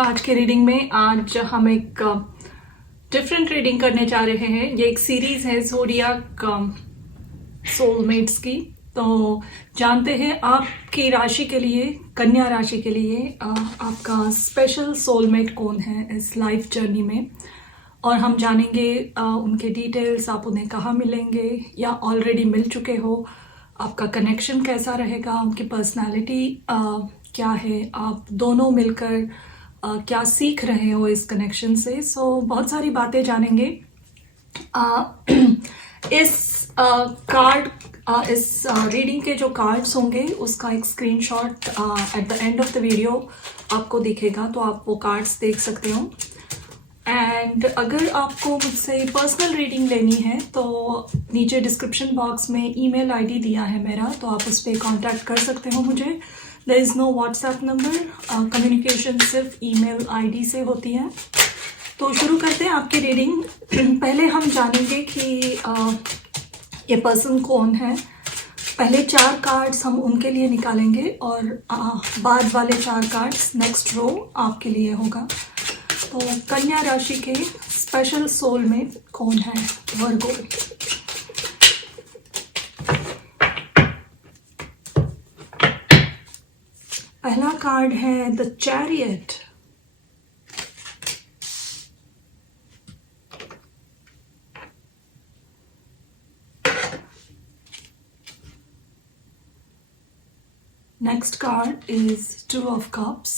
का आज के रीडिंग में। आज हम एक डिफरेंट रीडिंग करने जा रहे हैं। ये एक सीरीज है ज़ोडिएक सोलमेट्स की। तो जानते हैं आपकी राशि के लिए, कन्या राशि के लिए आपका स्पेशल सोलमेट कौन है इस लाइफ जर्नी में। और हम जानेंगे उनके डिटेल्स, आप उन्हें कहाँ मिलेंगे या ऑलरेडी मिल चुके हो, आपका कनेक्शन कैसा रहेगा, उनकी पर्सनालिटी क्या है, आप दोनों मिलकर क्या सीख रहे हो इस कनेक्शन से। बहुत सारी बातें जानेंगे। इस इस रीडिंग के जो कार्ड्स होंगे उसका एक screenshot at the end of the video आपको दिखेगा, तो आप वो कार्ड्स देख सकते हो। एंड अगर आपको मुझसे पर्सनल रीडिंग लेनी है तो नीचे डिस्क्रिप्शन बॉक्स में ईमेल आईडी दिया है मेरा, तो आप उस पर कांटेक्ट कर सकते हो मुझे। There is no WhatsApp number, communication सिर्फ ईमेल आईडी से होती है। तो शुरू करते हैं आपकी रीडिंग। पहले हम जानेंगे कि ये पर्सन कौन है। पहले 4 कार्ड्स हम उनके लिए निकालेंगे और बाद वाले 4 कार्ड्स नेक्स्ट रो आपके लिए होगा। तो कन्या राशि के स्पेशल सोलमेट कौन है? वर्गो। पहला कार्ड है the chariot. Next card is 2 of Cups.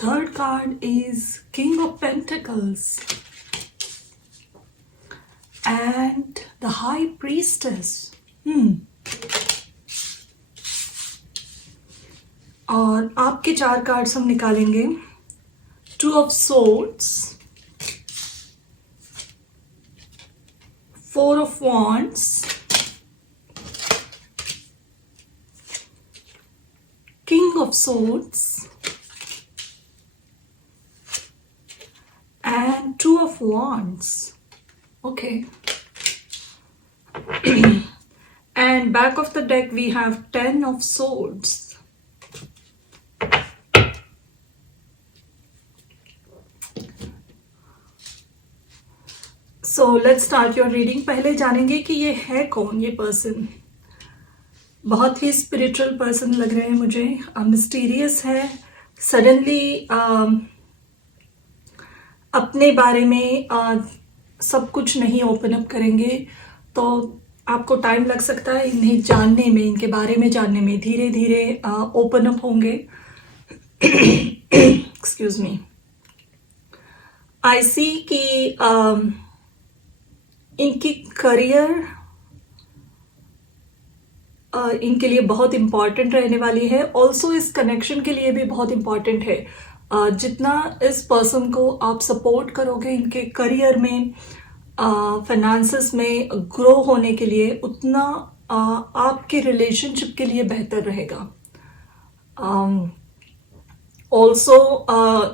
Third card is King of Pentacles and the High Priestess. और आपके 4 कार्ड्स हम निकालेंगे। 2 of Swords, 4 of Wands, King of Swords and 2 of Wands. Okay. And back of the deck we have 10 of Swords. So let's start your reading. पहले जानेंगे कि ये है कौन, ये पर्सन। बहुत ही स्पिरिचुअल पर्सन लग रहे हैं मुझे, मिस्टीरियस है। सडनली अपने बारे में सब कुछ नहीं ओपन अप करेंगे, तो आपको टाइम लग सकता है इन्हें जानने में, इनके बारे में जानने में। धीरे धीरे ओपन अप होंगे। Excuse me. आई सी कि इनकी करियर इनके लिए बहुत इम्पॉर्टेंट रहने वाली है। ऑल्सो इस कनेक्शन के लिए भी बहुत इम्पॉर्टेंट है। जितना इस पर्सन को आप सपोर्ट करोगे इनके करियर में, फाइनेंसेस में ग्रो होने के लिए, उतना आपके रिलेशनशिप के लिए बेहतर रहेगा। ऑल्सो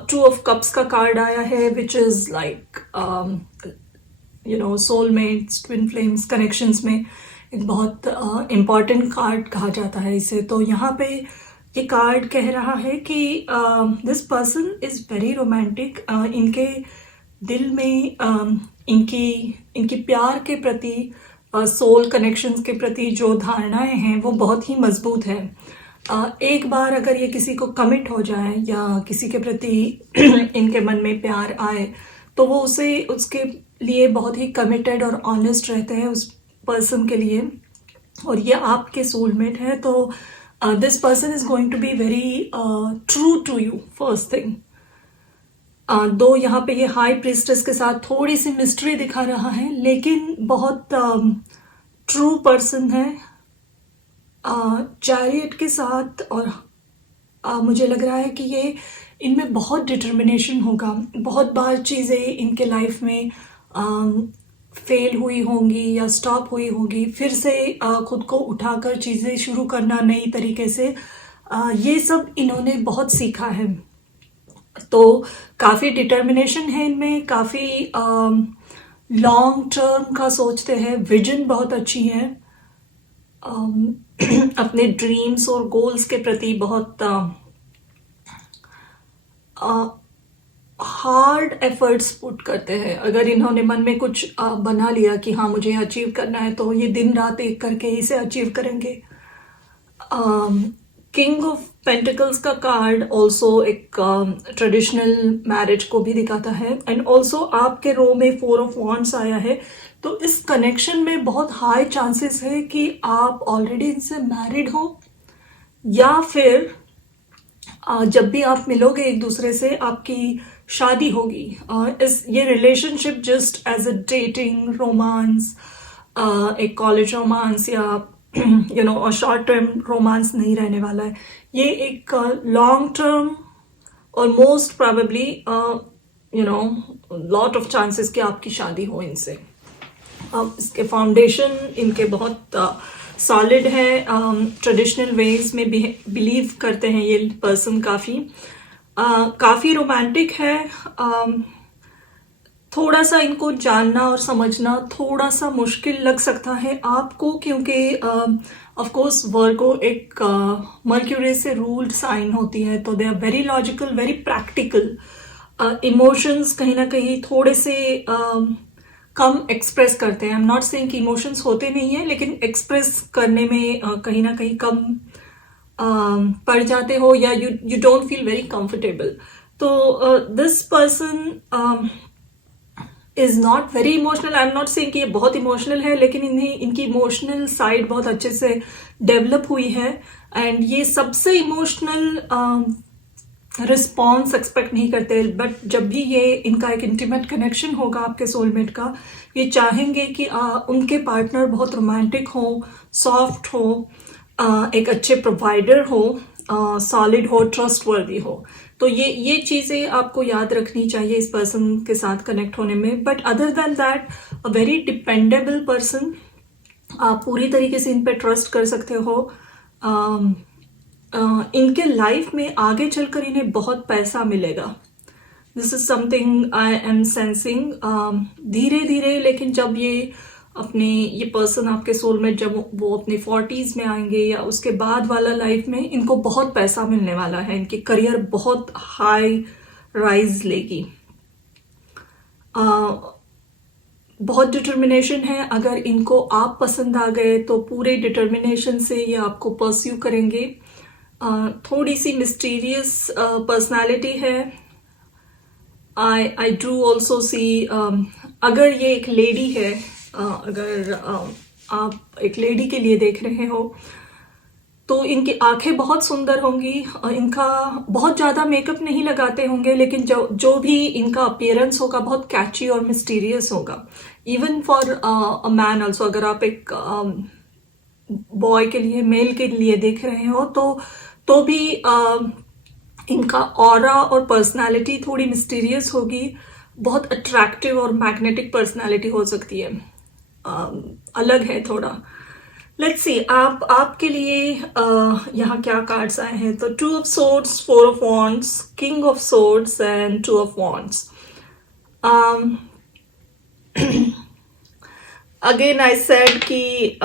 2 of Cups का कार्ड आया है, which is like soulmates, twin flames connections में एक बहुत इम्पॉर्टेंट कार्ड कहा जाता है इसे। तो यहाँ पे ये कार्ड कह रहा है कि this person is very romantic. इनके दिल में इनकी प्यार के प्रति, सोल कनेक्शंस के प्रति जो धारणाएं हैं वो बहुत ही मजबूत है। एक बार अगर ये किसी को कमिट हो जाए या किसी के प्रति इनके मन में प्यार आए, तो वो उसके लिए बहुत ही कमिटेड और ऑनेस्ट रहते हैं उस पर्सन के लिए। और ये आपके सोलमेट है, तो this person is going to be very true to you, first thing. दो यहाँ पे ये हाई प्रिस्टेस के साथ थोड़ी सी मिस्ट्री दिखा रहा है, लेकिन बहुत ट्रू पर्सन है चैरियट के साथ। और मुझे लग रहा है कि ये इनमें बहुत डिटर्मिनेशन होगा। बहुत बार चीज़ें इनके लाइफ में फेल हुई होंगी या स्टॉप हुई होगी, फिर से खुद को उठाकर चीज़ें शुरू करना नई तरीके से, ये सब इन्होंने बहुत सीखा है। तो काफ़ी डिटर्मिनेशन है इनमें, काफ़ी लॉन्ग टर्म का सोचते हैं, विजन बहुत अच्छी है। अपने ड्रीम्स और गोल्स के प्रति बहुत हार्ड एफर्ट्स पुट करते हैं। अगर इन्होंने मन में कुछ बना लिया कि हाँ मुझे अचीव करना है, तो ये दिन रात एक करके इसे अचीव करेंगे। किंग ऑफ पेंटिकल्स का कार्ड ऑल्सो एक ट्रेडिशनल मैरिज को भी दिखाता है, एंड ऑल्सो आपके रो में 4 ऑफ वॉन्ड्स आया है। तो इस कनेक्शन में बहुत हाई चांसेस है कि आप ऑलरेडी इनसे मैरिड हो, या फिर जब भी आप मिलोगे एक दूसरे से आपकी शादी होगी। इस ये relationship just as a dating romance, एक कॉलेज रोमांस या शॉर्ट टर्म रोमांस नहीं रहने वाला है। ये एक लॉन्ग टर्म और most probably lot of chances कि आपकी शादी हो इनसे। अब इसके फाउंडेशन इनके बहुत सॉलिड है। ट्रेडिशनल वेज में बिलीव करते हैं ये पर्सन, काफ़ी रोमांटिक है। थोड़ा सा इनको जानना और समझना थोड़ा सा मुश्किल लग सकता है आपको, क्योंकि ऑफ कोर्स वर्गो एक मर्क्यूरी से रूल्ड साइन होती है, तो they are very logical, very practical. Emotions कहीं ना कहीं थोड़े से कम एक्सप्रेस करते हैं। आई एम नॉट सेइंग कि इमोशंस होते नहीं है, लेकिन एक्सप्रेस करने में कहीं ना कहीं कम पड़ जाते हो, या you don't feel very comfortable. तो this person is not very emotional. I am not saying कि ये बहुत इमोशनल है, लेकिन इनकी इमोशनल साइड बहुत अच्छे से डेवलप हुई है, एंड ये सबसे इमोशनल रिस्पॉन्स एक्सपेक्ट नहीं करते। बट जब भी ये इनका एक इंटीमेट कनेक्शन होगा आपके सोलमेट का, ये चाहेंगे कि उनके पार्टनर बहुत रोमांटिक हो, सॉफ्ट हो, एक अच्छे प्रोवाइडर हो, सॉलिड हो, ट्रस्टवर्दी हो। तो ये चीज़ें आपको याद रखनी चाहिए इस पर्सन के साथ कनेक्ट होने में। But other than that, a very dependable person, आप पूरी तरीके से इन पे ट्रस्ट कर सकते हो। इनके लाइफ में आगे चलकर इन्हें बहुत पैसा मिलेगा। This is something I am sensing धीरे धीरे। लेकिन जब ये पर्सन आपके सोलमेट जब वो अपने 40s में आएंगे या उसके बाद वाला लाइफ में, इनको बहुत पैसा मिलने वाला है, इनकी करियर बहुत हाई राइज लेगी। बहुत डिटर्मिनेशन है। अगर इनको आप पसंद आ गए तो पूरे डिटर्मिनेशन से ये आपको परस्यू करेंगे। थोड़ी सी मिस्टीरियस पर्सनालिटी है। आई डू ऑल्सो सी, अगर ये एक लेडी है, अगर आप एक लेडी के लिए देख रहे हो, तो इनकी आंखें बहुत सुंदर होंगी। इनका बहुत ज़्यादा मेकअप नहीं लगाते होंगे, लेकिन जो भी इनका अपीयरेंस होगा बहुत कैची और मिस्टीरियस होगा। Even for a man also, अगर आप एक बॉय के लिए, मेल के लिए देख रहे हो, तो भी इनका ऑरा और पर्सनालिटी थोड़ी मिस्टीरियस होगी। बहुत अट्रैक्टिव और मैग्नेटिक पर्सनालिटी हो सकती है, अलग है थोड़ा। लेट्स सी आपके लिए यहाँ क्या कार्ड्स आए हैं। तो 2 of swords, 4 of wands, king of swords and 2 of wands. Again I said कि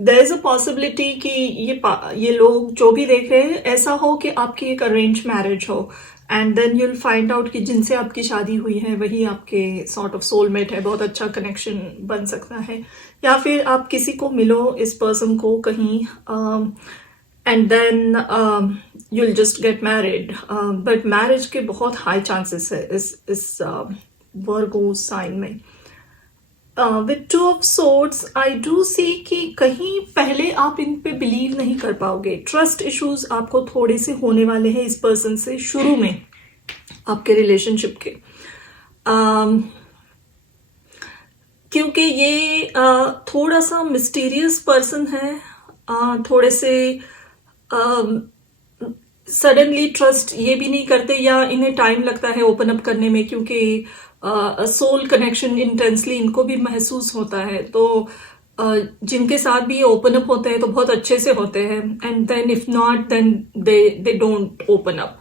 देयर इज अ पॉसिबिलिटी कि ये लोग जो भी देख रहे हैं, ऐसा हो कि आपकी एक अरेंज मैरिज हो, and then you'll find out कि जिनसे आपकी शादी हुई है वही आपके सॉर्ट ऑफ सोलमेट है। बहुत अच्छा कनेक्शन बन सकता है। या फिर आप किसी को मिलो, इस पर्सन को कहीं, and then you'll just get married. But marriage के बहुत हाई चांसेस है इस वर्गो साइन में। With 2 of swords I do see कि कहीं पहले आप इन पे बिलीव नहीं कर पाओगे। ट्रस्ट इश्यूज आपको थोड़े से होने वाले हैं इस पर्सन से शुरू में आपके रिलेशनशिप के, क्योंकि ये थोड़ा सा मिस्टीरियस पर्सन है। थोड़े से सडनली ट्रस्ट ये भी नहीं करते, या इन्हें टाइम लगता है ओपन अप करने में, क्योंकि सोल कनेक्शन इंटेंसली इनको भी महसूस होता है। तो जिनके साथ भी ये ओपन अप होते हैं तो बहुत अच्छे से होते हैं, and then if not then they don't open up.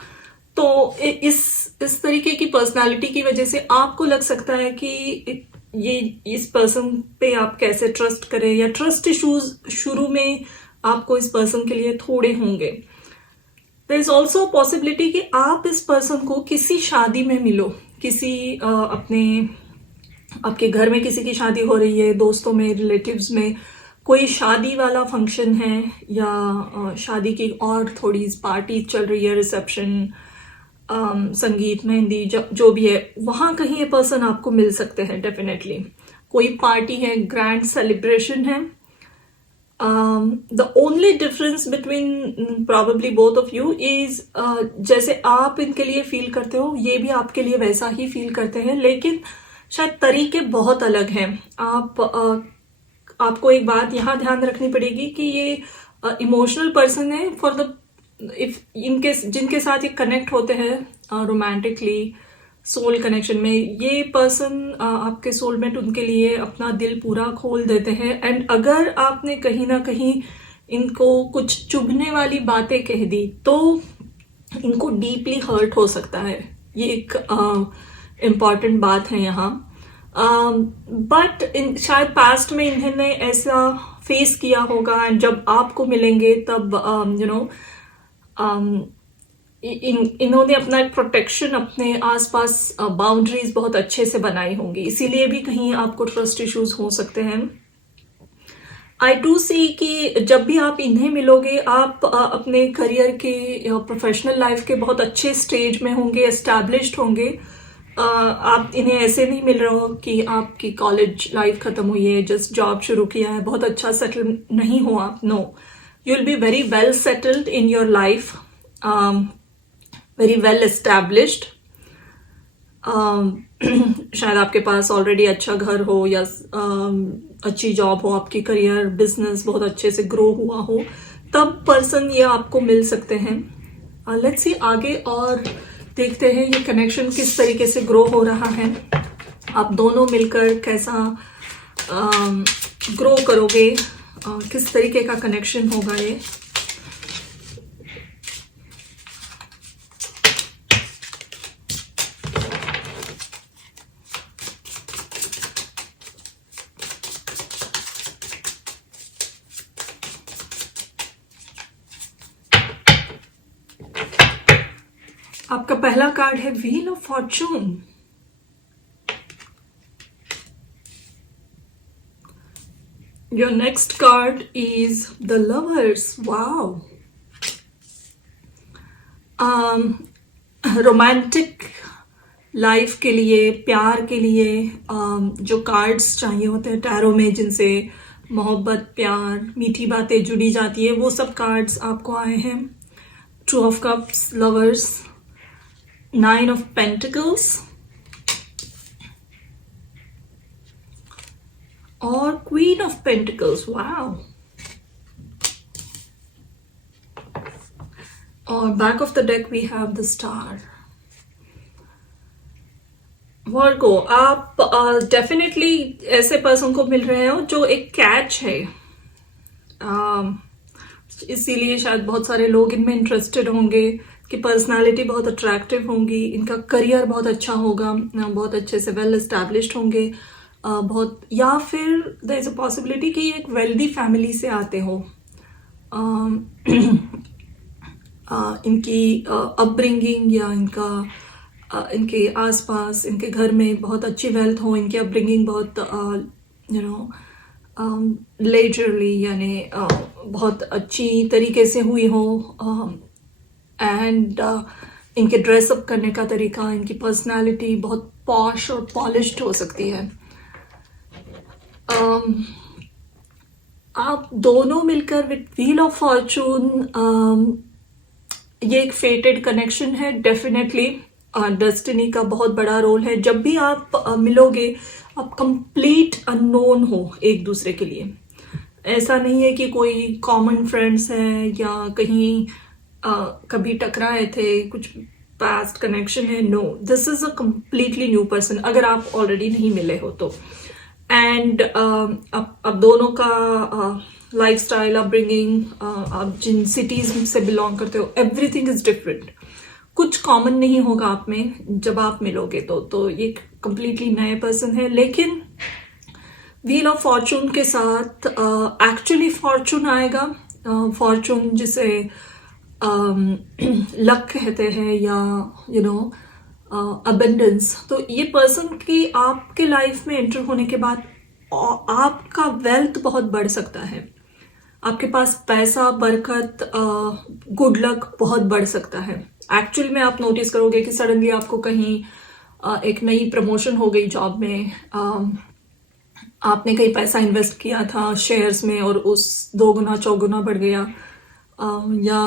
तो इस तरीके की पर्सनालिटी की वजह से आपको लग सकता है कि ये इस पर्सन पे आप कैसे ट्रस्ट करें, या ट्रस्ट इश्यूज शुरू में आपको इस पर्सन के लिए थोड़े होंगे। देयर इज ऑल्सो पॉसिबिलिटी कि आप इस पर्सन को किसी शादी में मिलो, किसी अपने आपके घर में किसी की शादी हो रही है, दोस्तों में, रिलेटिव्स में कोई शादी वाला फंक्शन है, या शादी की और थोड़ी पार्टी चल रही है, रिसेप्शन, संगीत, मेहंदी, जो भी है, वहाँ कहीं ये पर्सन आपको मिल सकते हैं डेफिनेटली। कोई पार्टी है, ग्रैंड सेलिब्रेशन है। The only difference between probably both of you is जैसे आप इनके लिए फील करते हो, ये भी आपके लिए वैसा ही फील करते हैं, लेकिन शायद तरीके बहुत अलग हैं। आपको एक बात यहाँ ध्यान रखनी पड़ेगी कि ये इमोशनल पर्सन है फॉर द इफ इनके जिनके साथ ये कनेक्ट होते हैं रोमांटिकली, सोल कनेक्शन में, ये पर्सन आपके सोलमेट उनके लिए अपना दिल पूरा खोल देते हैं। एंड अगर आपने कहीं ना कहीं इनको कुछ चुभने वाली बातें कह दी तो इनको डीपली हर्ट हो सकता है। ये एक इम्पॉर्टेंट बात है यहाँ। बट शायद पास्ट में इन्होंने ऐसा फेस किया होगा, एंड जब आपको मिलेंगे तब इन्होंने अपना एक प्रोटेक्शन, अपने आसपास बाउंड्रीज बहुत अच्छे से बनाई होंगी, इसीलिए भी कहीं आपको ट्रस्ट इश्यूज हो सकते हैं। आई डू सी कि जब भी आप इन्हें मिलोगे, आप अपने करियर के या प्रोफेशनल लाइफ के बहुत अच्छे स्टेज में होंगे, एस्टैब्लिश्ड होंगे। आप इन्हें ऐसे नहीं मिल रहे हो कि आपकी कॉलेज लाइफ खत्म हुई है, जस्ट जॉब शुरू किया है, बहुत अच्छा सेटल नहीं हो आप। No, you will be very well settled in your life, very well established. शायद आपके पास ऑलरेडी अच्छा घर हो, या अच्छी जॉब हो, आपकी करियर बिजनेस बहुत अच्छे से ग्रो हुआ हो, तब पर्सन ये आपको मिल सकते हैं। लेट्स सी आगे और देखते हैं ये कनेक्शन किस तरीके से ग्रो हो रहा है। आप दोनों मिलकर कैसा ग्रो करोगे, किस तरीके का कनेक्शन होगा ये। आपका पहला कार्ड है wheel of Fortune. Your next card is the lovers. Wow, romantic life के लिए, प्यार के लिए जो कार्ड्स चाहिए होते हैं टैरो में, जिनसे मोहब्बत, प्यार, मीठी बातें जुड़ी जाती है, वो सब कार्ड्स आपको आए हैं। Two of cups, lovers, 9 of Pentacles और Queen of Pentacles। wow, और back of the deck we have the Star। वर्गो, आप डेफिनेटली ऐसे पर्सन को मिल रहे हो जो एक कैच है, इसीलिए शायद बहुत सारे लोग इनमें इंटरेस्टेड होंगे कि पर्सनालिटी बहुत अट्रैक्टिव होंगी, इनका करियर बहुत अच्छा होगा, बहुत अच्छे से वेल एस्टैब्लिश्ड होंगे, बहुत, या फिर देयर इज अ पॉसिबिलिटी कि ये एक वेल्दी फैमिली से आते हो। इनकी अपब्रिंगिंग या इनके आसपास, इनके घर में बहुत अच्छी वेल्थ हो, इनकी अपब्रिंगिंग बहुत लेजरली, यानी बहुत अच्छी तरीके से हुई हो, एंड इनके ड्रेसअप करने का तरीका, इनकी पर्सनालिटी बहुत पॉश और पॉलिश्ड हो सकती है। आप दोनों मिलकर विद व्हील ऑफ फॉर्चून, ये एक फेटेड कनेक्शन है डेफिनेटली। डेस्टिनी का बहुत बड़ा रोल है। जब भी आप मिलोगे, आप कंप्लीट अननोन हो एक दूसरे के लिए। ऐसा नहीं है कि कोई कॉमन फ्रेंड्स हैं या कहीं कभी टकराए थे, कुछ पास्ट कनेक्शन है। No, this is a completely new person, अगर आप ऑलरेडी नहीं मिले हो तो। एंड अब दोनों का लाइफस्टाइल, अपब्रिंगिंग, आप जिन सिटीज से बिलोंग करते हो, एवरीथिंग इज डिफरेंट। कुछ कॉमन नहीं होगा आप में जब आप मिलोगे तो ये कंप्लीटली नए पर्सन है। लेकिन व्हील ऑफ फॉर्चून के साथ एक्चुअली फॉर्चून आएगा। फॉर्चून जिसे लक कहते हैं या अबंडेंस, तो ये पर्सन की आपके लाइफ में एंटर होने के बाद आपका वेल्थ बहुत बढ़ सकता है, आपके पास पैसा, बरकत, गुड लक बहुत बढ़ सकता है। एक्चुअल में आप नोटिस करोगे कि सडनली आपको कहीं एक नई प्रमोशन हो गई जॉब में, आपने कहीं पैसा इन्वेस्ट किया था शेयर्स में और उस 2 गुना 4 गुना बढ़ गया, या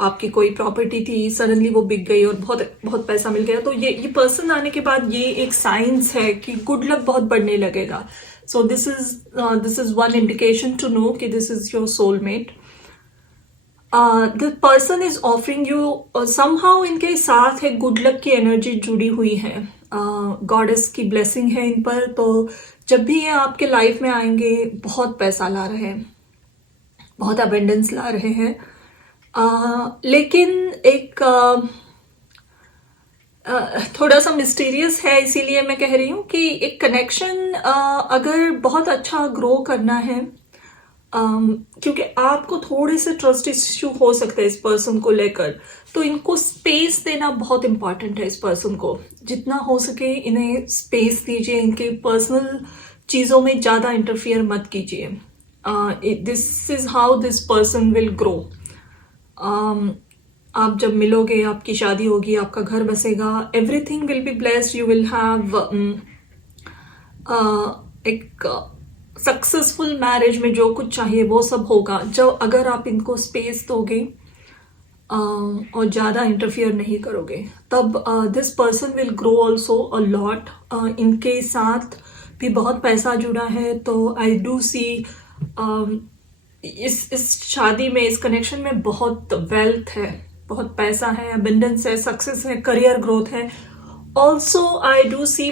आपकी कोई प्रॉपर्टी थी, सडनली वो बिक गई और बहुत बहुत पैसा मिल गया। तो ये पर्सन आने के बाद ये एक साइंस है कि गुड लक बहुत बढ़ने लगेगा। So this is one indication to know कि this is your soulmate. The person is offering you somehow, इनके साथ एक गुड लक की एनर्जी जुड़ी हुई है, गॉडेस की ब्लेसिंग है इन पर। तो जब भी ये आपके लाइफ में आएंगे बहुत पैसा ला रहे हैं, बहुत अबेंडेंस ला रहे हैं, लेकिन एक थोड़ा सा मिस्टीरियस है, इसीलिए मैं कह रही हूँ कि एक कनेक्शन अगर बहुत अच्छा ग्रो करना है, क्योंकि आपको थोड़े से ट्रस्ट इश्यू हो सकता है इस पर्सन को लेकर, तो इनको स्पेस देना बहुत इंपॉर्टेंट है। इस पर्सन को जितना हो सके इन्हें स्पेस दीजिए, इनके पर्सनल चीज़ों में ज़्यादा इंटरफियर मत कीजिए। This is how this person will grow. आप जब मिलोगे, आपकी शादी होगी, आपका घर बसेगा, everything will be blessed, you will have एक सक्सेसफुल मैरिज में जो कुछ चाहिए वो सब होगा, जो अगर आप इनको स्पेस दोगे और ज़्यादा इंटरफियर नहीं करोगे, तब this person will grow also a lot. इनके साथ भी बहुत पैसा जुड़ा है, तो आई डू सी इस शादी में, इस कनेक्शन में बहुत वेल्थ है, बहुत पैसा है, अबंडेंस है, सक्सेस है, करियर ग्रोथ है। ऑल्सो आई डू सी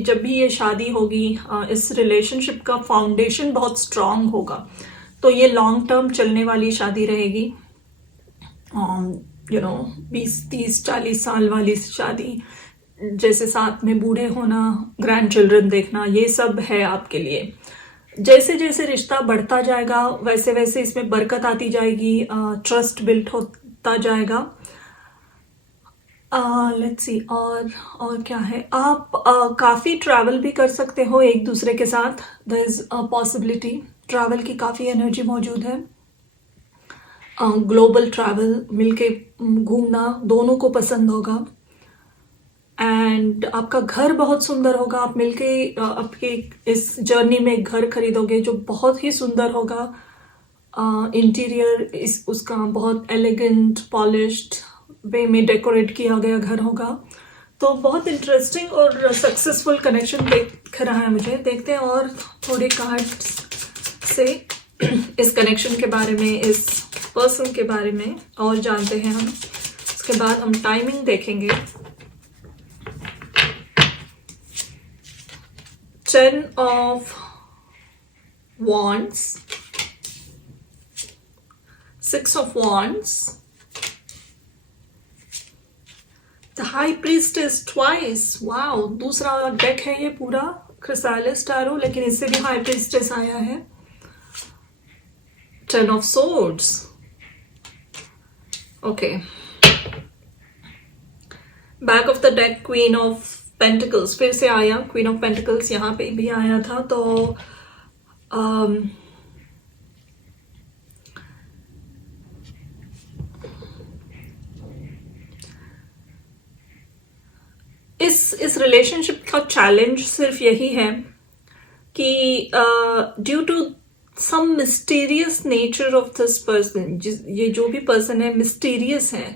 जब भी ये शादी होगी, इस रिलेशनशिप का फाउंडेशन बहुत स्ट्रांग होगा, तो ये लॉन्ग टर्म चलने वाली शादी रहेगी। 20, 30, 40 साल वाली शादी, जैसे साथ में बूढ़े होना, ग्रैंड चिल्ड्रन देखना, ये सब है आपके लिए। जैसे जैसे रिश्ता बढ़ता जाएगा वैसे वैसे इसमें बरकत आती जाएगी, ट्रस्ट बिल्ड होता जाएगा। लेट्स सी और क्या है, आप काफ़ी ट्रैवल भी कर सकते हो एक दूसरे के साथ। There is a possibility, travel की काफ़ी एनर्जी मौजूद है। ग्लोबल ट्रैवल, मिलके घूमना दोनों को पसंद होगा। एंड आपका घर बहुत सुंदर होगा, आप मिलके आपके इस जर्नी में एक घर खरीदोगे जो बहुत ही सुंदर होगा। इंटीरियर उसका बहुत एलिगेंट, पॉलिश्ड वे में डेकोरेट किया गया घर होगा। तो बहुत इंटरेस्टिंग और सक्सेसफुल कनेक्शन दिख रहा है मुझे। देखते हैं और थोड़े कार्ड्स से इस कनेक्शन के बारे में, इस पर्सन के बारे में और जानते हैं हम। उसके बाद हम टाइमिंग देखेंगे। 10 of Wands, 6 of Wands, The High Priestess twice. Wow, दूसरा डेक है ये पूरा क्रिसालिस टैरो, लेकिन इससे भी हाई प्रीस्टेस आया है। 10 of Swords. Okay, back of the deck queen of pentacles फिर से आया, क्वीन ऑफ पेंटिकल्स यहाँ पे भी आया था। तो इस रिलेशनशिप का चैलेंज सिर्फ यही है कि due to some mysterious nature of this person, ये जो भी पर्सन है मिस्टीरियस है।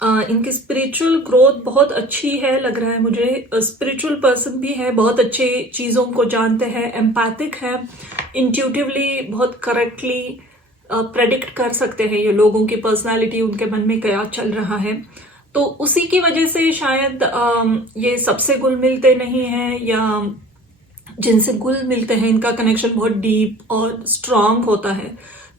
इनकी स्पिरिचुअल ग्रोथ बहुत अच्छी है लग रहा है मुझे। स्पिरिचुअल पर्सन भी है, बहुत अच्छे चीज़ों को जानते हैं, एम्पैथिक है, इंट्यूटिवली बहुत करेक्टली प्रेडिक्ट कर सकते हैं ये लोगों की पर्सनालिटी, उनके मन में क्या चल रहा है। तो उसी की वजह से शायद ये सबसे घुल मिलते नहीं हैं, या जिनसे घुल मिलते हैं इनका कनेक्शन बहुत डीप और स्ट्रांग होता है।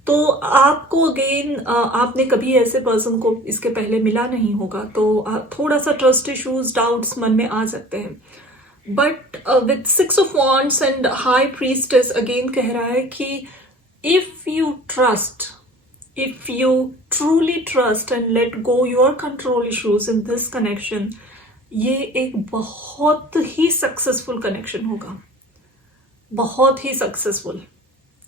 तो आपको अगेन, आपने कभी ऐसे पर्सन को इसके पहले मिला नहीं होगा, तो थोड़ा सा ट्रस्ट इश्यूज, डाउट्स मन में आ सकते हैं। But with 6 of Wands and high priestess again कह रहा है कि if you trust, if you truly trust and let go your control issues in this connection, ये एक बहुत ही सक्सेसफुल कनेक्शन होगा, बहुत ही successful,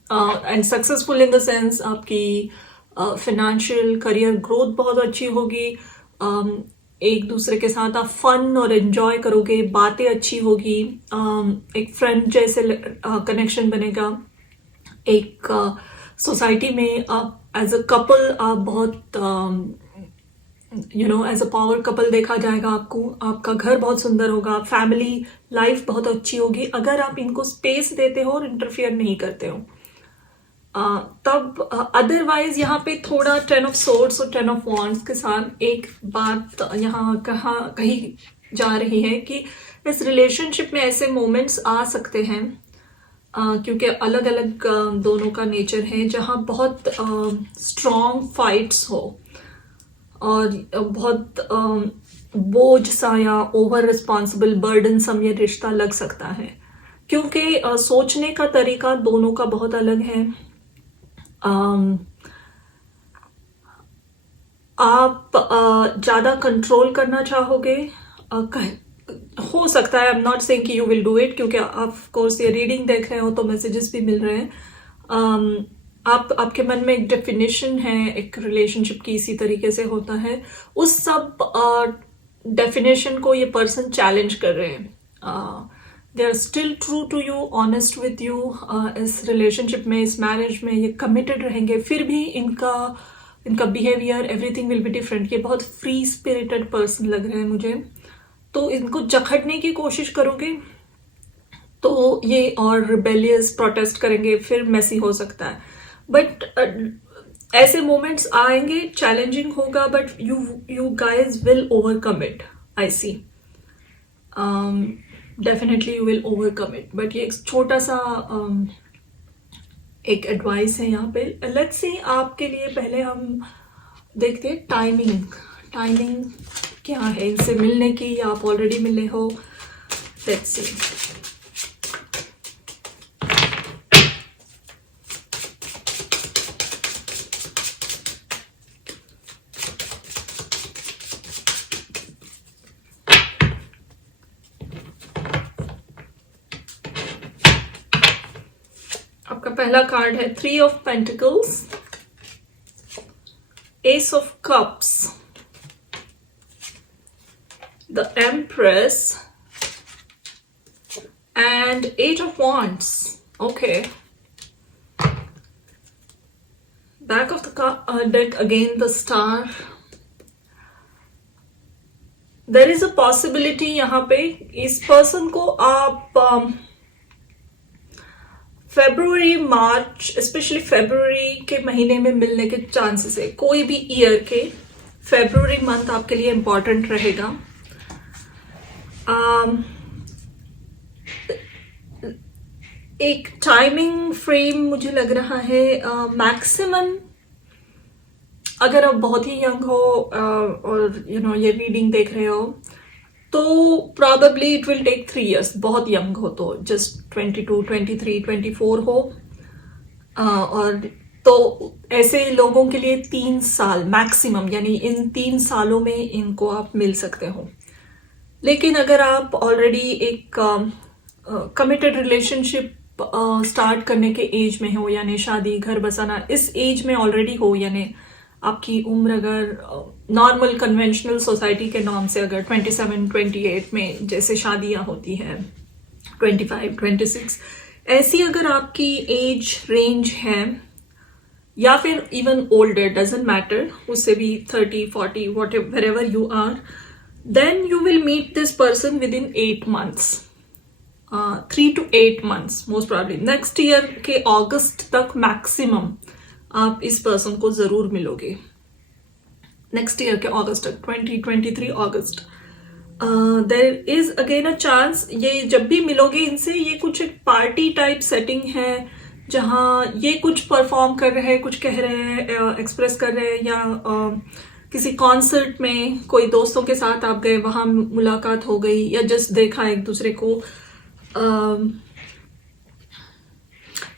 and successful in the sense आपकी फिनेंशियल करियर ग्रोथ बहुत अच्छी होगी, एक दूसरे के साथ आप फन और एंजॉय करोगे, बातें अच्छी होगी, एक फ्रेंड जैसे कनेक्शन बनेगा, एक सोसाइटी में आप एज अ कपल आप बहुत एज अ पावर कपल देखा जाएगा आपको, आपका घर बहुत सुंदर होगा, फैमिली लाइफ बहुत अच्छी होगी अगर आप इनको स्पेस देते हो और इंटरफियर नहीं करते हो। तब अदरवाइज यहाँ पे थोड़ा 10 ऑफ सोर्ड्स और 10 ऑफ वॉन्ड्स के साथ एक बात यहाँ कही जा रही है कि इस रिलेशनशिप में ऐसे मोमेंट्स आ सकते हैं, क्योंकि अलग अलग दोनों का नेचर है, जहाँ बहुत स्ट्रॉन्ग फाइट्स हो और बहुत बोझ सा या ओवर रिस्पॉन्सिबल बर्डन सम ये रिश्ता लग सकता है, क्योंकि सोचने का तरीका दोनों का बहुत अलग है। आप ज़्यादा कंट्रोल करना चाहोगे, हो सकता है, आई एम नॉट सेइंग कि यू विल डू इट, क्योंकि ऑफ कोर्स ये रीडिंग देख रहे हो तो मैसेजेस भी मिल रहे हैं। आपके मन में एक डेफिनेशन है एक रिलेशनशिप की, इसी तरीके से होता है, उस सब डेफिनेशन को ये पर्सन चैलेंज कर रहे हैं। They are still true to you, honest with you, इस रिलेशनशिप में, इस मैरिज में ये कमिटेड रहेंगे, फिर भी इनका behaviour everything will be different. ये बहुत फ्री स्पिरिटेड पर्सन लग रहे हैं मुझे, तो इनको जखड़ने की कोशिश करोगे तो ये और रिबेलियस प्रोटेस्ट करेंगे, फिर मैसी हो सकता है। बट ऐसे मोमेंट्स आएंगे, चैलेंजिंग होगा, but you guys will overcome it, I see, definitely you will overcome it. But ये एक छोटा सा एक एडवाइस है यहाँ पे। लेट्स सी आपके लिए पहले हम देखते हैं टाइमिंग क्या है इनसे मिलने की, या आप ऑलरेडी मिले हो। लेट्स सी, आपका पहला कार्ड है 3 of pentacles, S of cups, the Empress, and 8 of Wands. Okay. Back of the deck again, the Star. There is a possibility यहाँ पे इस पर्सन को आप फरवरी मार्च, स्पेशली फरवरी के महीने में मिलने के चांसेस है। कोई भी ईयर के फरवरी मंथ आपके लिए इम्पॉर्टेंट रहेगा। एक टाइमिंग फ्रेम मुझे लग रहा है मैक्सिमम, अगर आप बहुत ही यंग हो और ये रीडिंग देख रहे हो तो probably it will take 3 years। बहुत यंग हो तो जस्ट 22, 23, 24 हो, और तो ऐसे लोगों के लिए 3 साल मैक्सिमम, यानी इन 3 सालों में इनको आप मिल सकते हो। लेकिन अगर आप ऑलरेडी एक कमिटेड रिलेशनशिप स्टार्ट करने के एज में हो, यानी शादी घर बसाना इस एज में ऑलरेडी हो, यानी आपकी उम्र अगर नॉर्मल कन्वेंशनल सोसाइटी के नॉर्म से अगर 27, 28 में जैसे शादियां होती हैं, 25, 26, ऐसी अगर आपकी एज रेंज है, या फिर इवन ओल्डर, डजेंट मैटर, उससे भी 30, 40, whatever you are, then you will meet this person within 8 months, 3 to 8 months most probably। next year के अगस्त तक मैक्सिमम आप इस पर्सन को जरूर मिलोगे, नेक्स्ट ईयर के अगस्त तक, 2023 अगस्त। There is again a chance ये जब भी मिलोगे इनसे, ये कुछ एक पार्टी टाइप सेटिंग है जहाँ ये कुछ परफॉर्म कर रहे हैं, कुछ कह रहे हैं, एक्सप्रेस कर रहे हैं, या किसी कॉन्सर्ट में कोई दोस्तों के साथ आप गए, वहां मुलाकात हो गई, या जस्ट देखा एक दूसरे को,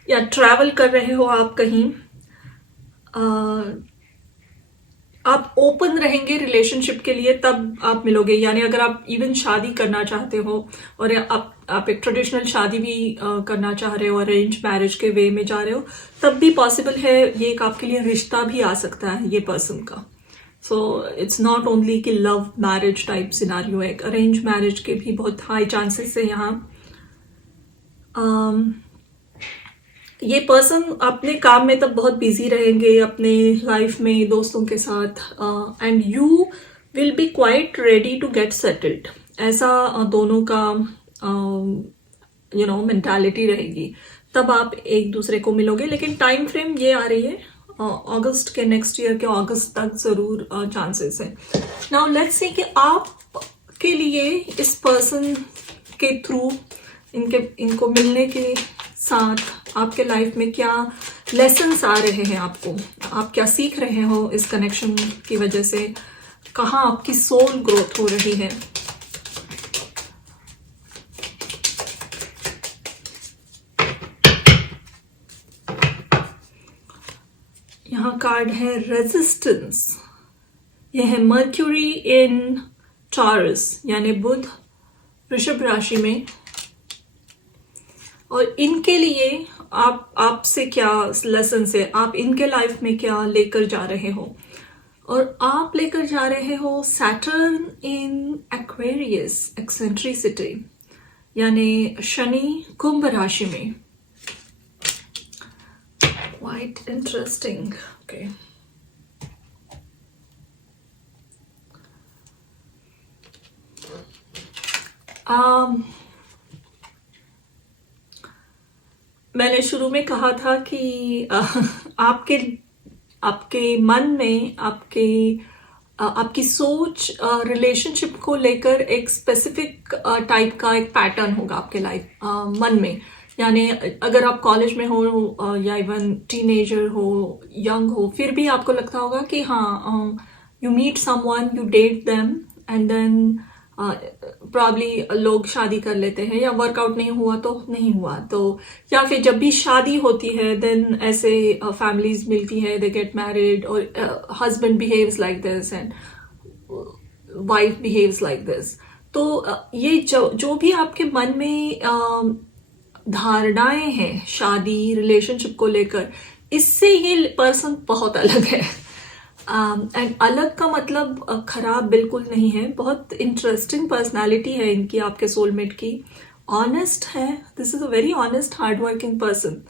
या ट्रैवल कर रहे हो आप कहीं, आप ओपन रहेंगे रिलेशनशिप के लिए तब आप मिलोगे। यानी अगर आप इवन शादी करना चाहते हो और आप एक ट्रेडिशनल शादी भी करना चाह रहे हो, अरेंज मैरिज के वे में जा रहे हो, तब भी पॉसिबल है ये एक आपके लिए रिश्ता भी आ सकता है ये पर्सन का। सो इट्स नॉट ओनली कि लव मैरिज टाइप सिनारियो है, अरेंज मैरिज के भी बहुत हाई चांसेस है यहाँ। ये पर्सन अपने काम में तब बहुत बिजी रहेंगे, अपने लाइफ में दोस्तों के साथ, and you will be quite ready to get settled. ऐसा दोनों का मेंटालिटी रहेगी, तब आप एक दूसरे को मिलोगे। लेकिन टाइम फ्रेम ये आ रही है अगस्त के, नेक्स्ट ईयर के अगस्त तक जरूर चांसेस है। नाउ लेट्स सी कि आप के लिए इस पर्सन के थ्रू, इनको मिलने के साथ आपके लाइफ में क्या लेसन्स आ रहे हैं, आप क्या सीख रहे हो इस कनेक्शन की वजह से, कहाँ आपकी सोल ग्रोथ हो रही है। यहाँ कार्ड है रेजिस्टेंस। यह है मर्क्यूरी इन टॉरस, यानी बुध वृषभ राशि में। और इनके लिए आपसे क्या लेसन है, आप इनके लाइफ में क्या लेकर जा रहे हो। और आप लेकर जा रहे हो सैटर्न इन एक्वेरियस एक्सेंट्रिसिटी, यानी शनि कुंभ राशि में। Quite interesting. ओके, मैंने शुरू में कहा था कि आपके मन में आपकी सोच रिलेशनशिप को लेकर एक स्पेसिफिक टाइप का एक पैटर्न होगा आपके लाइफ मन में। यानी अगर आप कॉलेज में हो या इवन टीनेजर हो, यंग हो, फिर भी आपको लगता होगा कि हाँ, you meet someone, you date them, and then probably लोग शादी कर लेते हैं, या वर्कआउट नहीं हुआ तो नहीं हुआ तो, या फिर जब भी शादी होती है देन ऐसे फैमिलीज मिलती है, दे गेट मैरिड, और husband behaves like this and wife behaves like this. तो ये जो भी आपके मन में धारणाएं हैं शादी रिलेशनशिप को लेकर, इससे ये पर्सन बहुत अलग है। एंड अलग का मतलब खराब बिल्कुल नहीं है, बहुत इंटरेस्टिंग पर्सनालिटी है इनकी, आपके सोलमेट की। ऑनेस्ट है, this is a very honest hard working person,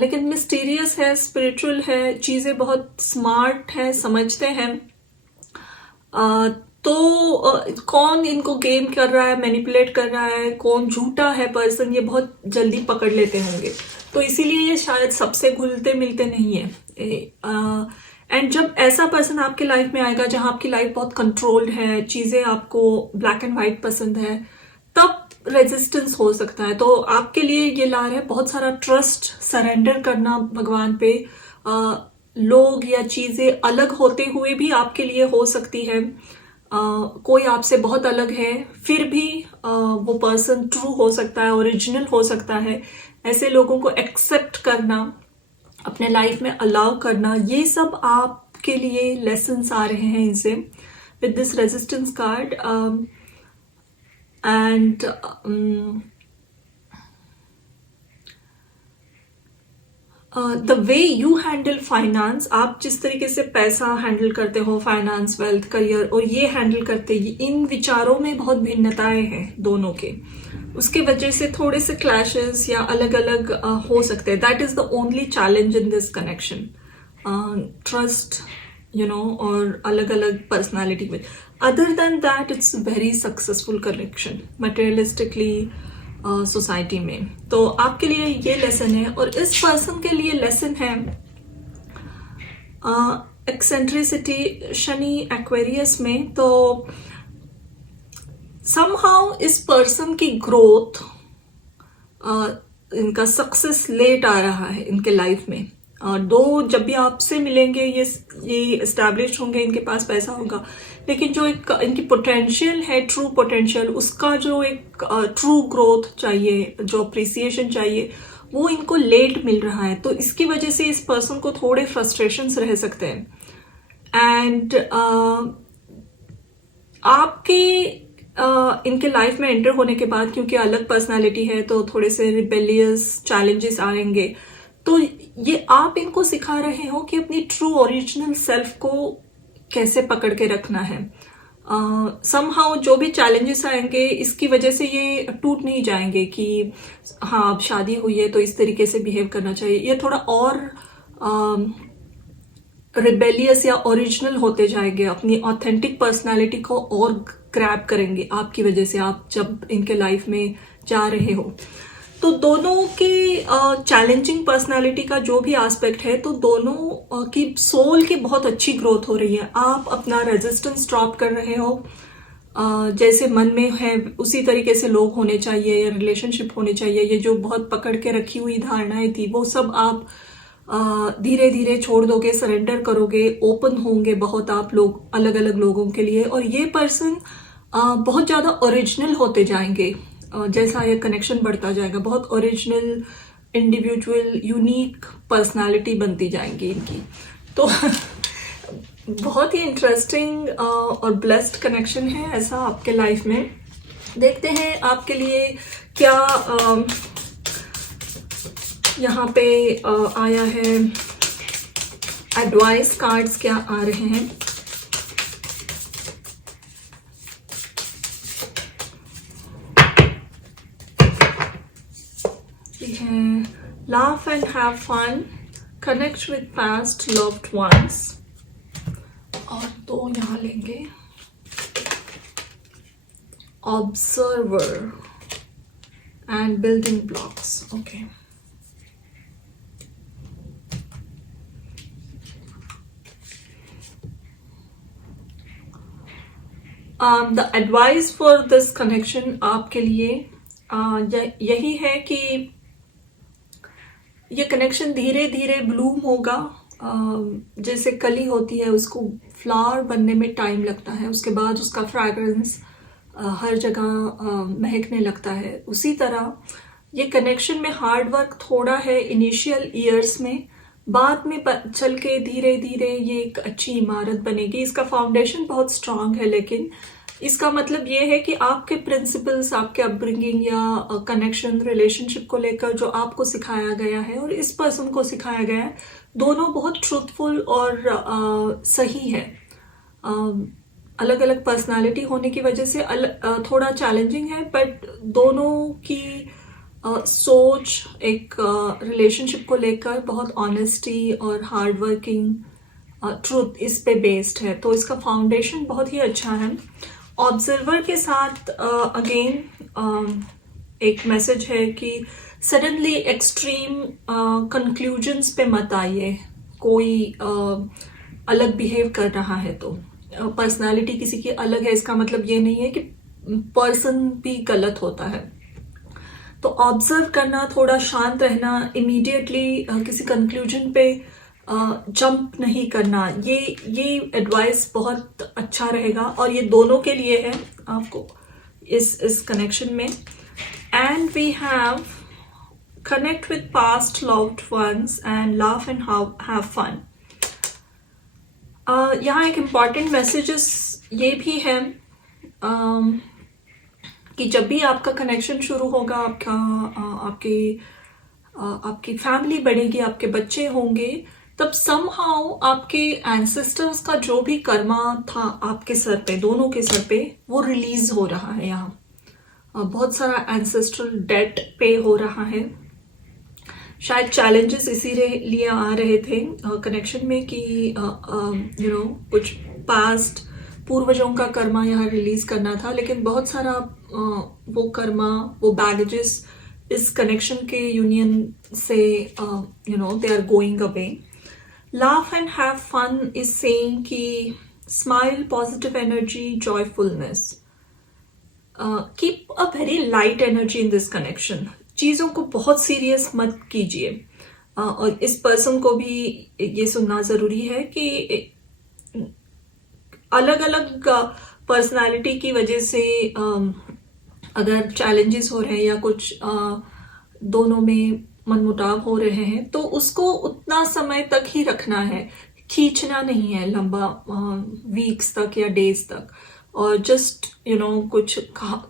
लेकिन मिस्टीरियस है, स्पिरिचुअल है, चीजें बहुत स्मार्ट है, समझते हैं। तो कौन इनको गेम कर रहा है, मैनिपुलेट कर रहा है, कौन झूठा है पर्सन, ये बहुत जल्दी पकड़ लेते होंगे। तो इसीलिए ये शायद सबसे घुलते मिलते नहीं है। एंड जब ऐसा पर्सन आपके लाइफ में आएगा जहां आपकी लाइफ बहुत कंट्रोल्ड है, चीजें आपको ब्लैक एंड व्हाइट पसंद है, तब रेजिस्टेंस हो सकता है। तो आपके लिए ये ला रहा है बहुत सारा ट्रस्ट, सरेंडर करना भगवान पे। लोग या चीजें अलग होते हुए भी आपके लिए हो सकती है, कोई आपसे बहुत अलग है, फिर भी वो पर्सन ट्रू हो सकता है, ओरिजिनल हो सकता है। ऐसे लोगों को एक्सेप्ट करना, अपने लाइफ में अलाउ करना, ये सब आपके लिए लेसन्स आ रहे हैं इनसे with this resistance card. And the way you handle finance, आप जिस तरीके से पैसा हैंडल करते हो, फाइनेंस, वेल्थ, करियर, और ये हैंडल करते, इन विचारों में बहुत भिन्नताएं हैं दोनों के। उसके वजह से थोड़े से क्लैशेस या अलग अलग हो सकते हैं। That is the only challenge in this connection, trust, और अलग अलग पर्सनालिटी में। Other than that it's very successful connection materialistically society में। तो आपके लिए ये लेसन है, और इस पर्सन के लिए लेसन है एक्सेंट्रिसिटी, शनि एक्वेरियस में। तो समहाउ इस पर्सन की ग्रोथ, इनका सक्सेस लेट आ रहा है इनके लाइफ में। दो जब भी आपसे मिलेंगे ये एस्टैब्लिश होंगे, इनके पास पैसा होगा, लेकिन जो एक इनकी पोटेंशियल है, ट्रू पोटेंशियल, उसका जो एक ट्रू ग्रोथ चाहिए, जो अप्रिसिएशन चाहिए, वो इनको लेट मिल रहा है, तो इसकी वजह से इस पर्सन को थोड़े फ्रस्ट्रेशंस रह सकते हैं। एंड आपके इनके लाइफ में एंटर होने के बाद, क्योंकि अलग पर्सनालिटी है तो थोड़े से रिबेलियस चैलेंजेस आएंगे, तो ये आप इनको सिखा रहे हो कि अपनी ट्रू ओरिजिनल सेल्फ को कैसे पकड़ के रखना है। समहाउ जो भी चैलेंजेस आएंगे इसकी वजह से ये टूट नहीं जाएंगे कि हाँ अब शादी हुई है तो इस तरीके से बिहेव करना चाहिए। ये थोड़ा और रिबेलियस या ओरिजिनल होते जाएंगे, अपनी ऑथेंटिक पर्सनालिटी को और ग्रैब करेंगे आपकी वजह से, आप जब इनके लाइफ में जा रहे हो। तो दोनों के चैलेंजिंग पर्सनालिटी का जो भी एस्पेक्ट है, तो दोनों की सोल की बहुत अच्छी ग्रोथ हो रही है। आप अपना रेजिस्टेंस ड्रॉप कर रहे हो, जैसे मन में है उसी तरीके से लोग होने चाहिए या रिलेशनशिप होने चाहिए। ये जो बहुत पकड़ के रखी हुई धारणाएं थी वो सब आप धीरे धीरे छोड़ दोगे, सरेंडर करोगे, ओपन होंगे बहुत आप लोग अलग अलग लोगों के लिए। और ये पर्सन बहुत ज़्यादा ओरिजिनल होते जाएंगे, जैसा ये कनेक्शन बढ़ता जाएगा बहुत ओरिजिनल, इंडिविजुअल, यूनिक पर्सनालिटी बनती जाएंगी इनकी। तो बहुत ही इंटरेस्टिंग और ब्लेस्ड कनेक्शन है ऐसा आपके लाइफ में। देखते हैं आपके लिए क्या यहाँ पे आया है, एडवाइस कार्ड्स क्या आ रहे हैं। Laugh and have fun, connect with past loved ones, और दो यहाँ लेंगे, observer and building blocks. Okay. The advice for this connection आपके लिए यही है कि ये कनेक्शन धीरे धीरे ब्लूम होगा। जैसे कली होती है उसको फ्लावर बनने में टाइम लगता है, उसके बाद उसका फ्रैग्रेंस हर जगह महकने लगता है। उसी तरह ये कनेक्शन में हार्ड वर्क थोड़ा है इनिशियल ईयर्स में, बाद में चल के धीरे धीरे ये एक अच्छी इमारत बनेगी। इसका फाउंडेशन बहुत स्ट्रांग है, लेकिन इसका मतलब ये है कि आपके प्रिंसिपल्स, आपके अपब्रिंगिंग या कनेक्शन रिलेशनशिप को लेकर जो आपको सिखाया गया है और इस पर्सन को सिखाया गया है, दोनों बहुत ट्रूथफुल और सही है। अलग अलग पर्सनालिटी होने की वजह से थोड़ा चैलेंजिंग है, बट दोनों की सोच एक रिलेशनशिप को लेकर बहुत ऑनेस्टी और हार्ड वर्किंग, ट्रूथ इस पे बेस्ड है। तो इसका फाउंडेशन बहुत ही अच्छा है। ऑब्जर्वर के साथ अगेन एक मैसेज है कि सडनली एक्सट्रीम कंक्लूजन्स पे मत आइए। कोई अलग बिहेव कर रहा है तो पर्सनालिटी किसी की अलग है, इसका मतलब ये नहीं है कि पर्सन भी गलत होता है। तो ऑब्जर्व करना, थोड़ा शांत रहना, इमीडिएटली किसी कंक्लूजन पे जंप नहीं करना, ये एडवाइस बहुत अच्छा रहेगा और ये दोनों के लिए है आपको इस कनेक्शन में। And we have connect with past loved ones and laugh and have fun. यहाँ एक इम्पॉर्टेंट मैसेजेस ये भी है कि जब भी आपका कनेक्शन शुरू होगा, आपकी फैमिली बढ़ेगी, आपके बच्चे होंगे, तब समहाउ आपके एंसेस्टर्स का जो भी कर्मा था आपके सर पे, दोनों के सर पे, वो रिलीज हो रहा है। यहाँ बहुत सारा एंसेस्ट्रल डेट पे हो रहा है। शायद चैलेंजेस इसीलिए आ रहे थे कनेक्शन में कि कुछ पास्ट पूर्वजों का कर्मा यहाँ रिलीज करना था, लेकिन बहुत सारा वो कर्मा, वो बैगेजेस इस कनेक्शन के यूनियन से they are going away. Laugh and have fun is saying कि smile, positive energy, joyfulness, keep a very light energy in this connection. चीज़ों को बहुत सीरियस मत कीजिए। और इस पर्सन को भी ये सुनना ज़रूरी है कि अलग अलग पर्सनालिटी की वजह से अगर चैलेंजेस हो रहे हैं या कुछ दोनों में मनमुटाव हो रहे हैं, तो उसको उतना समय तक ही रखना है, खींचना नहीं है लंबा वीक्स तक या डेज तक। और जस्ट कुछ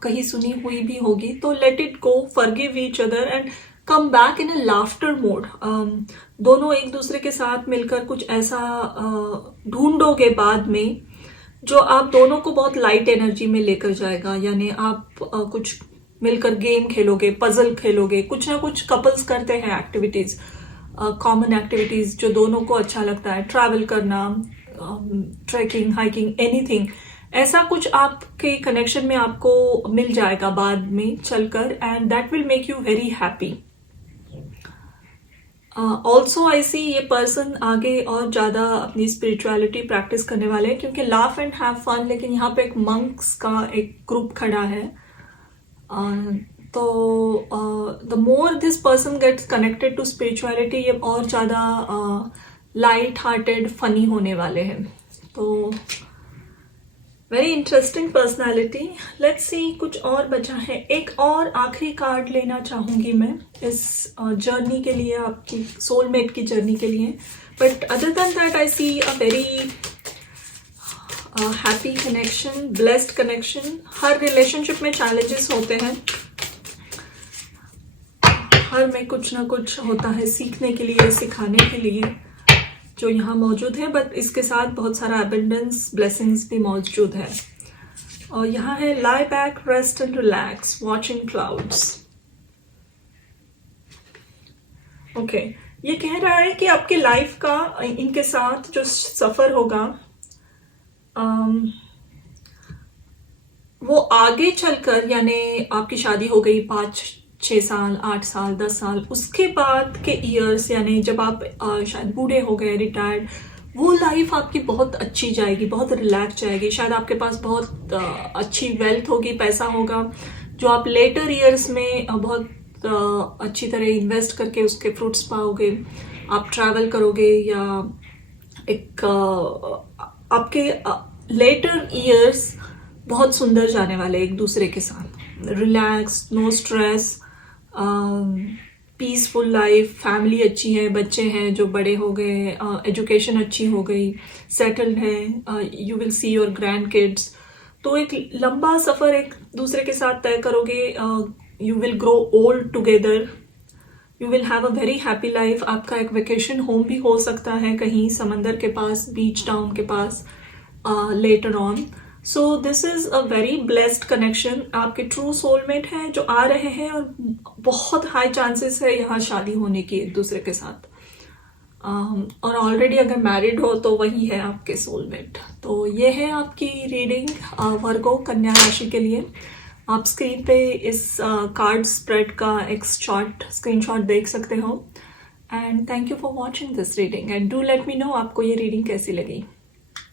कहीं सुनी हुई भी होगी तो let it go, forgive each other and come back in a laughter mode. दोनों एक दूसरे के साथ मिलकर कुछ ऐसा ढूंढोगे बाद में जो आप दोनों को बहुत लाइट एनर्जी में लेकर जाएगा। यानी आप कुछ मिलकर गेम खेलोगे, पजल खेलोगे, कुछ ना कुछ कपल्स करते हैं एक्टिविटीज, कॉमन एक्टिविटीज जो दोनों को अच्छा लगता है, ट्रैवल करना, ट्रैकिंग, हाइकिंग, एनीथिंग। ऐसा कुछ आपके कनेक्शन में आपको मिल जाएगा बाद में चलकर, and that will make you very happy. Also I see ये पर्सन आगे और ज़्यादा अपनी स्पिरिचुअलिटी प्रैक्टिस करने वाले हैं, क्योंकि लाफ एंड हैव फन, लेकिन यहाँ पे एक मंक्स का एक ग्रुप खड़ा है। तो the more this person gets connected to spirituality, ये और ज़्यादा लाइट हार्टेड फनी होने वाले हैं। तो very interesting personality. Let's see कुछ और बचा है। एक और आखिरी कार्ड लेना चाहूँगी मैं इस जर्नी के लिए, आपकी सोलमेट की जर्नी के लिए। But other than that I see a very happy connection, blessed connection. हर रिलेशनशिप में चैलेंजेस होते हैं, हर में कुछ ना कुछ होता है सीखने के लिए, सिखाने के लिए, जो यहाँ मौजूद है। बट इसके साथ बहुत सारा अबंडेंस, ब्लेसिंग्स भी मौजूद है। और यहाँ है lie back, rest and relax, watching clouds. Okay, ये कह रहा है कि आपके लाइफ का इनके साथ जो सफर होगा वो आगे चलकर, यानी आपकी शादी हो गई 5-6 साल, 8 साल, 10 साल, उसके बाद के ईयर्स, यानी जब आप शायद बूढ़े हो गए, रिटायर्ड, वो लाइफ आपकी बहुत अच्छी जाएगी, बहुत रिलैक्स जाएगी। शायद आपके पास बहुत अच्छी वेल्थ होगी, पैसा होगा, जो आप लेटर ईयर्स में बहुत अच्छी तरह इन्वेस्ट करके उसके फ्रूट्स पाओगे। आप ट्रैवल करोगे, या एक आपके लेटर ईयर्स बहुत सुंदर जाने वाले एक दूसरे के साथ। Relax, no stress, peaceful life, family अच्छी है, बच्चे हैं जो बड़े हो गए, एजुकेशन अच्छी हो गई, सेटल्ड है, you will see your grand kids. तो एक लंबा सफ़र एक दूसरे के साथ तय करोगे, you will grow old together, you will have a very happy life. आपका एक वेकेशन होम भी हो सकता है कहीं समंदर के पास, बीच टाउन के पास, later on. So this is a very blessed connection. आपके ट्रू सोलमेट हैं जो आ रहे हैं, और बहुत हाई चांसेस है यहाँ शादी होने की एक दूसरे के साथ। और ऑलरेडी अगर मैरिड हो तो वही है आपके सोलमेट। तो ये है आपकी रीडिंग वर्गो, कन्या राशि के लिए। आप स्क्रीन पे इस कार्ड स्प्रेड का एक शॉर्ट स्क्रीनशॉट देख सकते हो। And thank you for watching this reading, and do let me know आपको ये रीडिंग कैसी लगी।